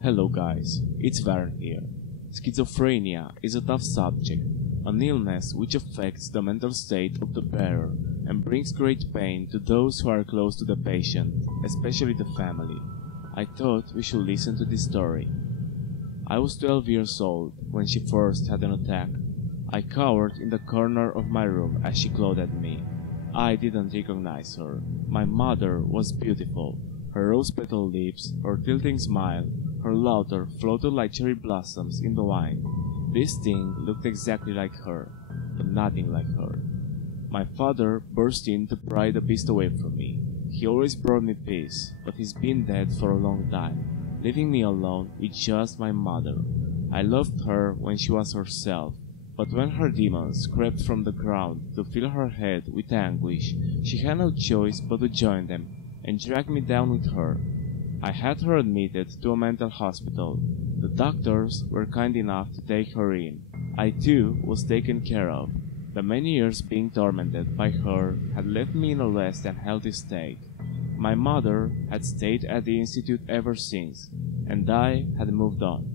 Hello guys, it's Varen here. Schizophrenia is a tough subject, an illness which affects the mental state of the bearer and brings great pain to those who are close to the patient, especially the family. I thought we should listen to this story. I was 12 years old when she first had an attack. I cowered in the corner of my room as she clawed at me. I didn't recognize her. My mother was beautiful. Her rose-petal lips, her tilting smile, her laughter floated like cherry blossoms in the wine. This thing looked exactly like her, but nothing like her. My father burst in to pry the beast away from me. He always brought me peace, but he's been dead for a long time, leaving me alone with just my mother. I loved her when she was herself, but when her demons crept from the ground to fill her head with anguish, she had no choice but to join them and drag me down with her. I had her admitted to a mental hospital. The doctors were kind enough to take her in. I too was taken care of. The many years being tormented by her had left me in a less than healthy state. My mother had stayed at the institute ever since, and I had moved on.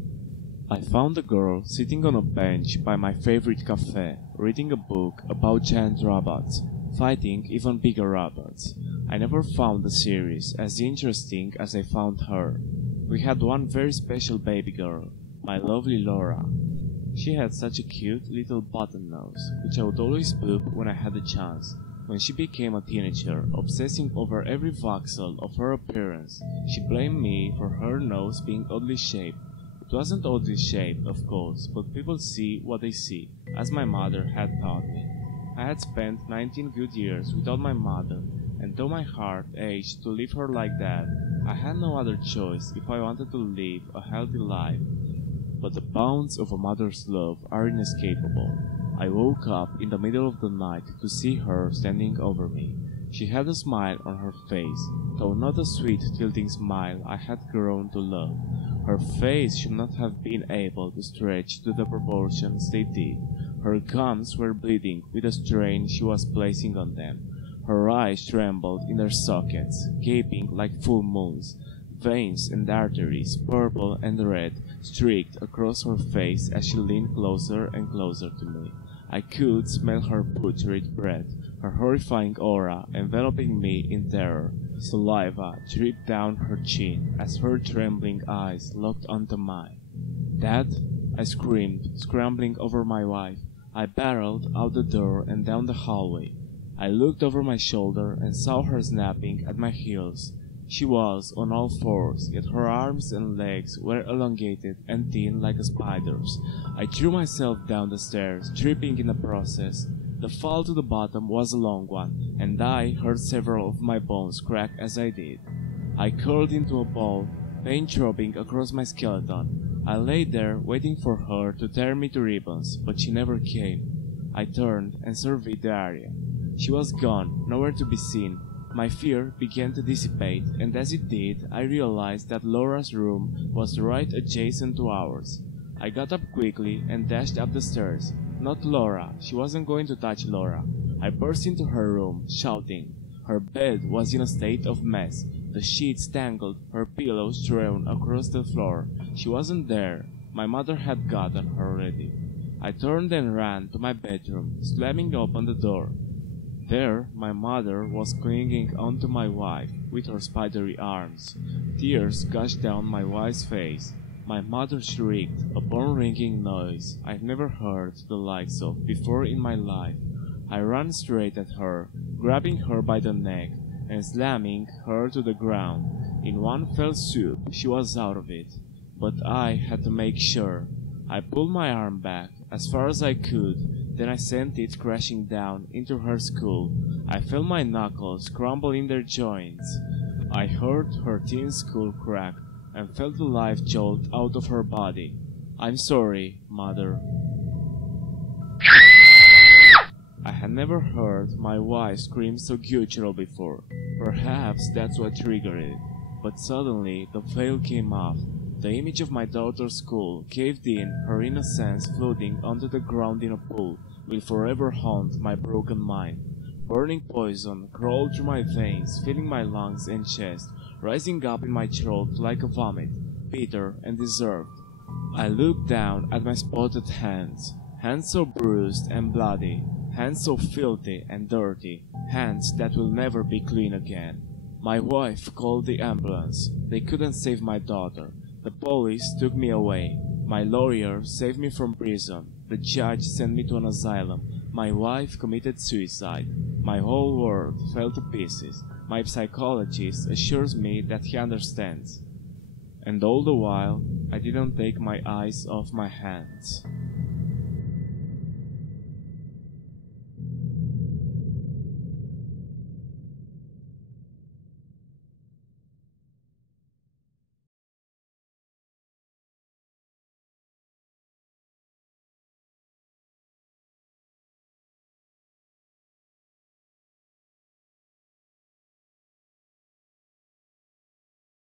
I found a girl sitting on a bench by my favorite cafe, reading a book about giant robots, fighting even bigger robots. I never found the series as interesting as I found her. We had one very special baby girl, my lovely Laura. She had such a cute little button nose, which I would always poop when I had the chance. When she became a teenager, obsessing over every voxel of her appearance, she blamed me for her nose being oddly shaped. It wasn't oddly shaped, of course, but people see what they see, as my mother had taught me. I had spent 19 good years without my mother, and though my heart ached to leave her like that, I had no other choice if I wanted to live a healthy life. But the bounds of a mother's love are inescapable. I woke up in the middle of the night to see her standing over me. She had a smile on her face, though not the sweet tilting smile I had grown to love. Her face should not have been able to stretch to the proportions they did. Her gums were bleeding with the strain she was placing on them. Her eyes trembled in their sockets, gaping like full moons. Veins and arteries, purple and red, streaked across her face as she leaned closer and closer to me. I could smell her putrid breath, her horrifying aura enveloping me in terror. Saliva dripped down her chin as her trembling eyes locked onto mine. "Dad!" I screamed, scrambling over my wife. I barreled out the door and down the hallway. I looked over my shoulder and saw her snapping at my heels. She was on all fours, yet her arms and legs were elongated and thin like a spider's. I threw myself down the stairs, tripping in the process. The fall to the bottom was a long one, and I heard several of my bones crack as I did. I curled into a ball, pain throbbing across my skeleton. I lay there waiting for her to tear me to ribbons, but she never came. I turned and surveyed the area. She was gone, nowhere to be seen. My fear began to dissipate, and as it did, I realized that Laura's room was right adjacent to ours. I got up quickly and dashed up the stairs. Not Laura, she wasn't going to touch Laura. I burst into her room, shouting. Her bed was in a state of mess, the sheets tangled, her pillows strewn across the floor. She wasn't there. My mother had gotten her already. I turned and ran to my bedroom, slamming open the door. There, my mother was clinging onto my wife with her spidery arms. Tears gushed down my wife's face. My mother shrieked, a bone-ringing noise I've never heard the likes of before in my life. I ran straight at her, grabbing her by the neck and slamming her to the ground. In one fell swoop, she was out of it. But I had to make sure. I pulled my arm back as far as I could. Then I sent it crashing down into her skull. I felt my knuckles crumble in their joints. I heard her thin skull crack and felt the life jolt out of her body. "I'm sorry, Mother." I had never heard my wife scream so guttural before. Perhaps that's what triggered it. But suddenly the veil came off. The image of my daughter's skull, caved in, her innocence floating onto the ground in a pool, will forever haunt my broken mind. Burning poison crawled through my veins, filling my lungs and chest, rising up in my throat like a vomit. bitter and deserved. I looked down at my spotted hands, hands so bruised and bloody, hands so filthy and dirty, hands that will never be clean again. My wife called the ambulance. They couldn't save my daughter. The police took me away. My lawyer saved me from prison. The judge sent me to an asylum. My wife committed suicide. My whole world fell to pieces. My psychologist assures me that he understands. And all the while, I didn't take my eyes off my hands.